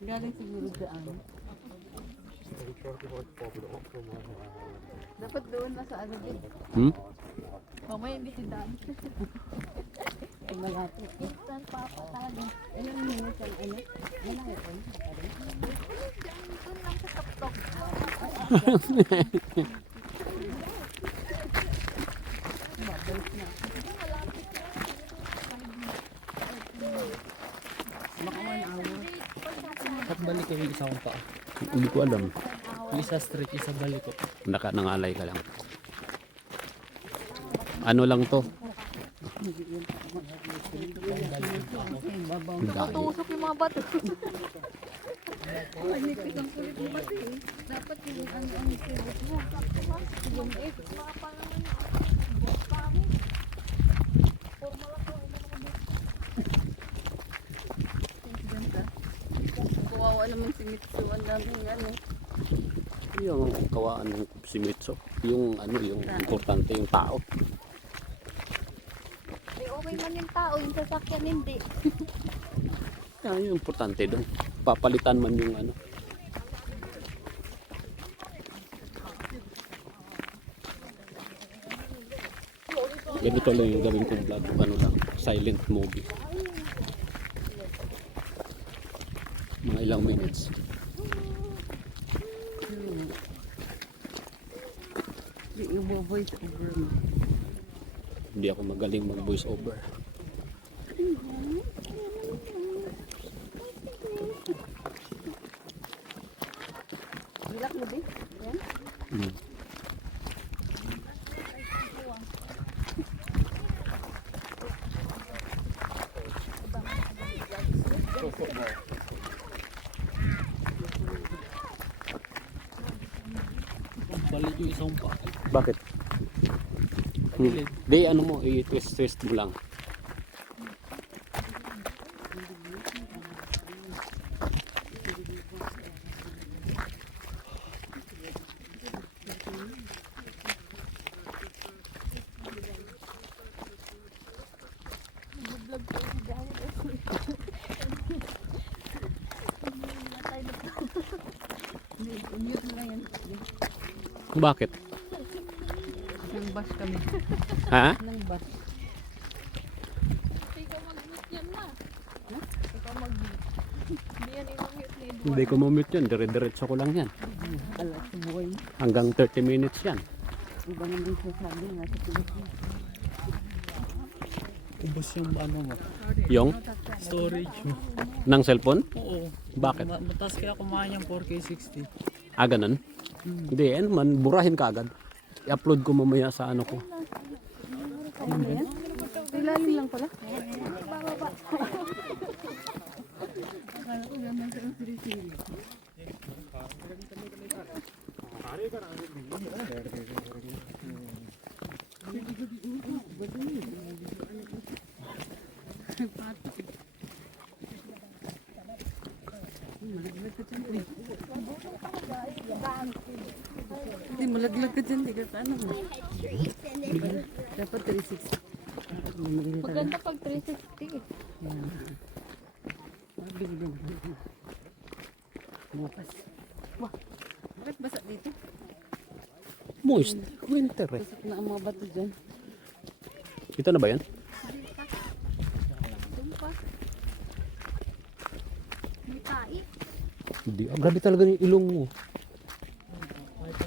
Galing siguro daan. Dapat doon na sa ano din. Mamaya hindi si daan. Ay malapit. Saan pa ako talaga? Ilang minutes ang ano? Ilang ito? Doon lang sa tuktok. Babalik na. Baka 1 hour. At balik ko yung isang pa. Hindi ko alam. Isa straight, isa balik ko. Nangalay ka lang. Ano lang to? Tutusok yung mga bato. Ang nipis ang kulit mo kasi eh. Dapat yung ang silip mo. Yung F, mga pangalan yung pangit. Formula ko, ganda. Kawawa naman si Mitsu. Ang daming ano. Yung kawaan ng simitso. Yung ano, yung importante yung tao. Okay man yung tao, yung sasakyan hindi. Yan yung importante doon. Papalitan man yung ano. Ganito lang yung gawin kong vlog. Ano lang, silent movie. Mga ilang minutes. Yung voice over mo. Hindi ako magaling mag voice over. Bilak mo din? Yan? Balik yung isang pa. Bakit? Di ano mo, i-twist mo lang. Mute na yan. Bakit? Nang bus kami. Ha? Nang bus. Ikaw mag-mute yan na. Ikaw mag-mute. Hindi yan i-mute ni Edward. Hindi ko ma-mute yan. Dire-diretso ko lang yan. Alas sa buhay. Hanggang 30 minutes yan. Iba naman sasabi nga sa Pilipinas. Ubus yung ano mo. Yung Storage mo. ng cellphone? Oo. Bakit? Mataas kaya kumain yung 4K60. Ah, ganun? Hindi, ano man, burahin ka agad. I-upload ko mamaya sa ano ko. Ano na yan? Ilalim lang pala. Akala ko ganda sa siri-siri. Hindi malaglag ka dyan, di ka paano mo. Dapat 360. Maganda pag 360. Bukas. Wah, bakit basa dito? Moist. Winter eh. Basok na ang mga bato dyan. Ito na ba yan? Tumpa. May tai. Hindi. Ah, grabe talaga yung ilong mo.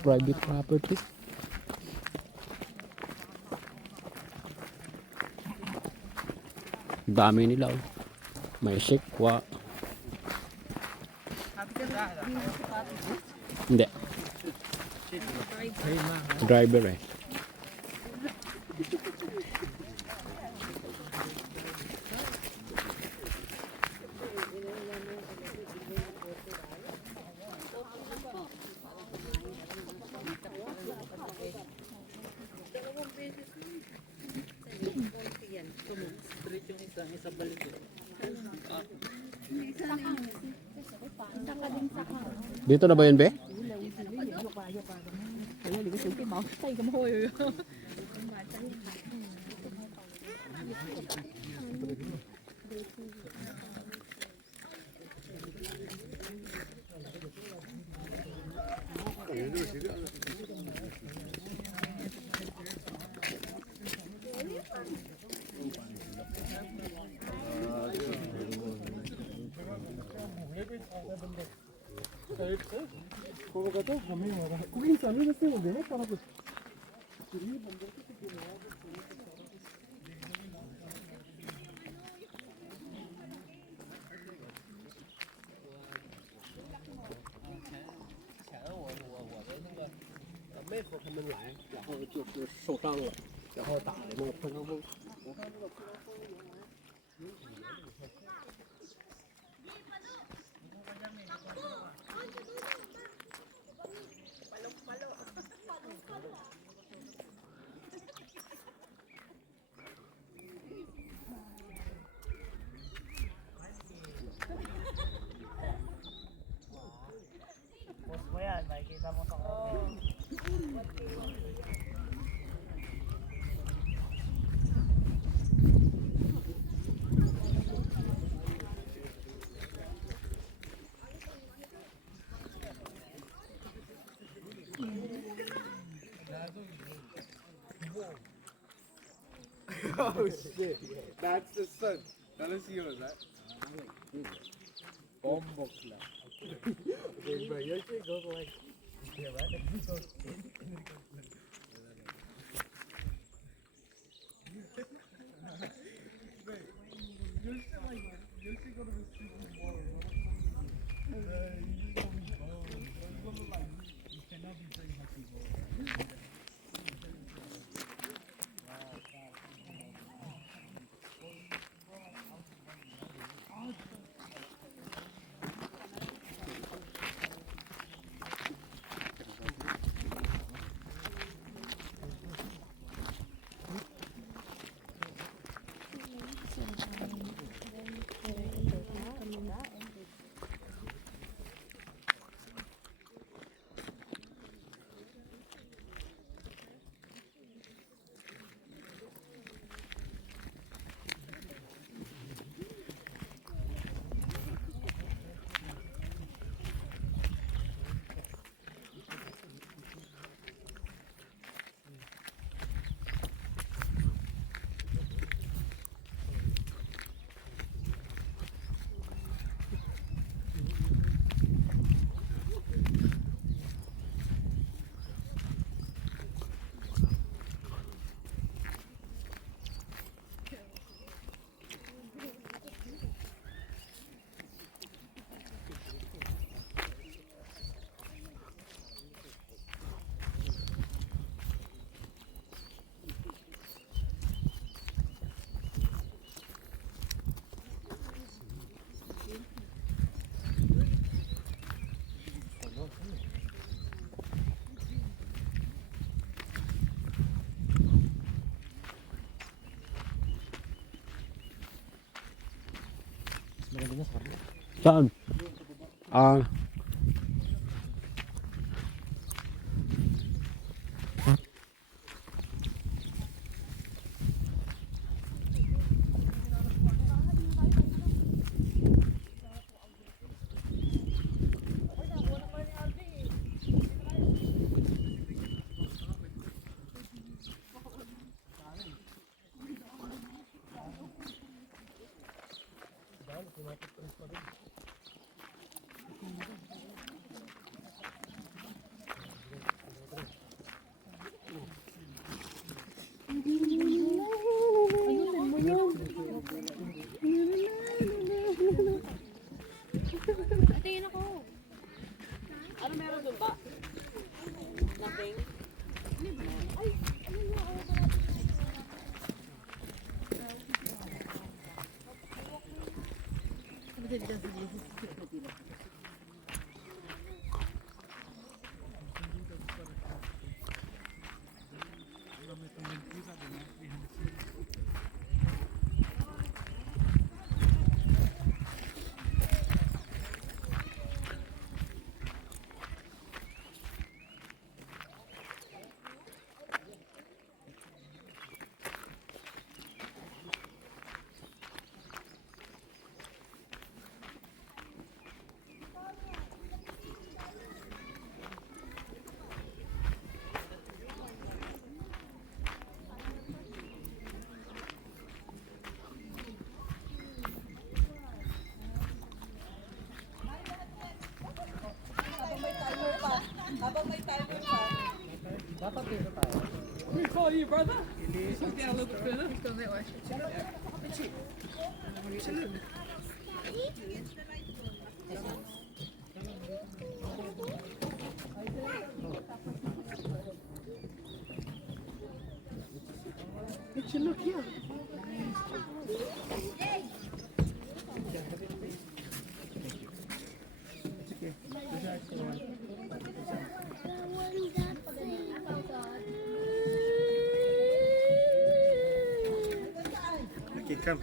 Private property. Dami nila oh. May shikwa. Hindi. Driver eh. Straight yung isa balik ko. Dito na ba yun, be? Kaya hindi ko sige, mouse tayo kamahoy. Oh shit, that's the sun. Tell us yours, right? Bombok lang. Okay, bro, your shit goes like, yeah, right? Saan? Ah, Tingin ako. Ano meron doon ba? Nothing? Dapat dito tayo. It should look here. Okay, come.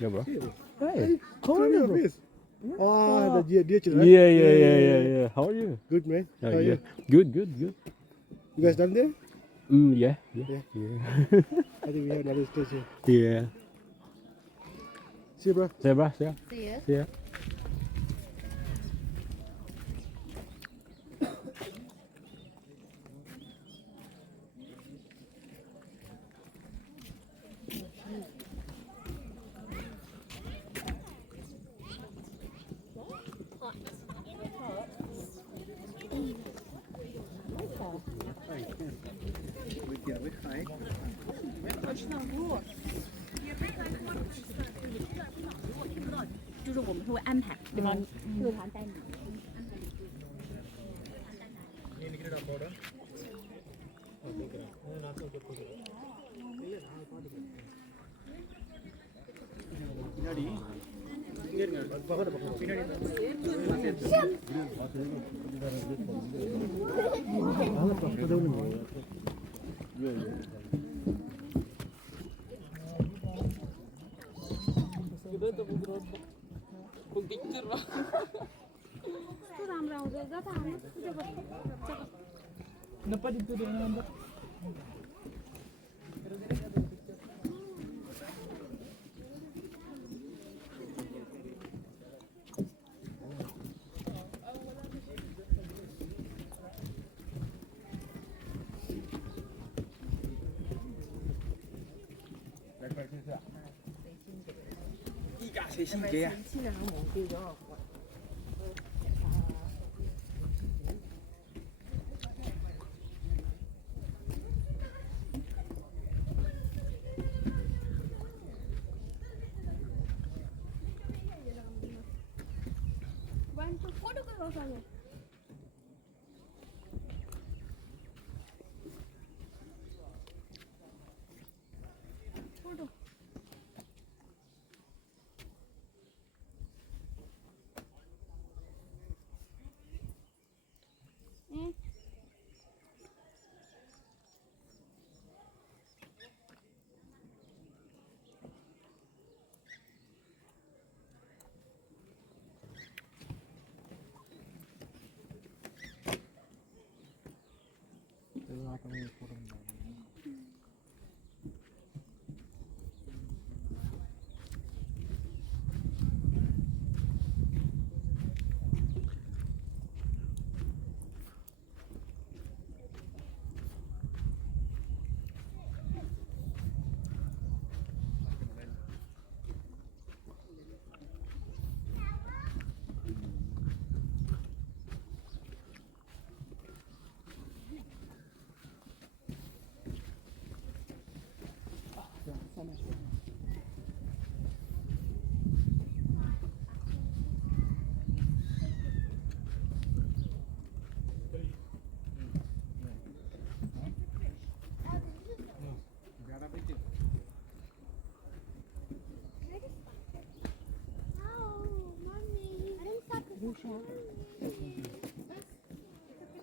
Yeah, bro. Hey, how are you, bro? Oh, the dear children. Yeah. How are you? Good, man. Oh, How are yeah. you? Good. You guys done there? Yeah. I think we have another station. Yeah. See you, bro. See ya, bro. See ya. See ya. See ya.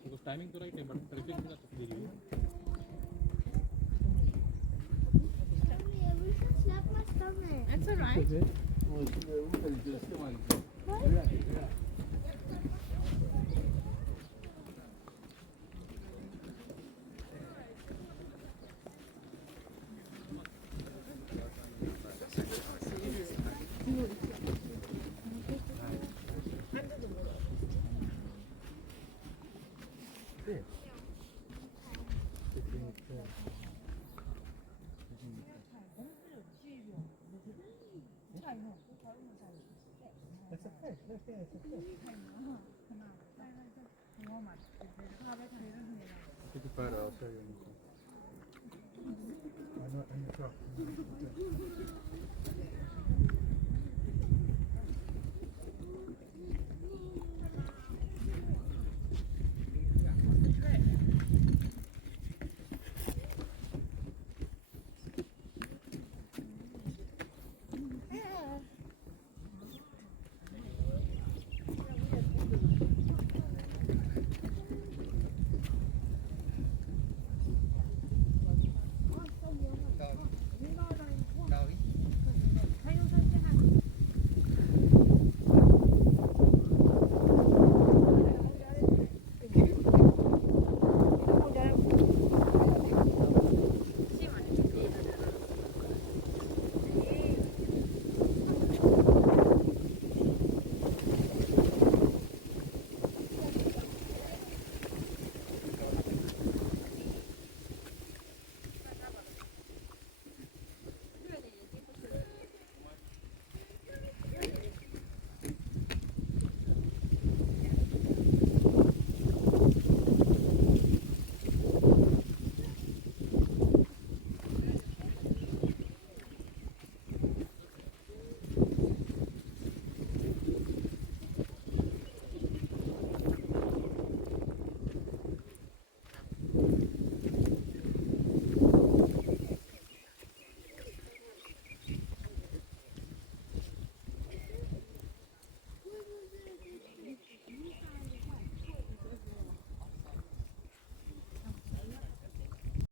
Because timing to right है, but traffic का तो देरी है. That's alright. Take a photo, I'll show you. I'm not in the truck.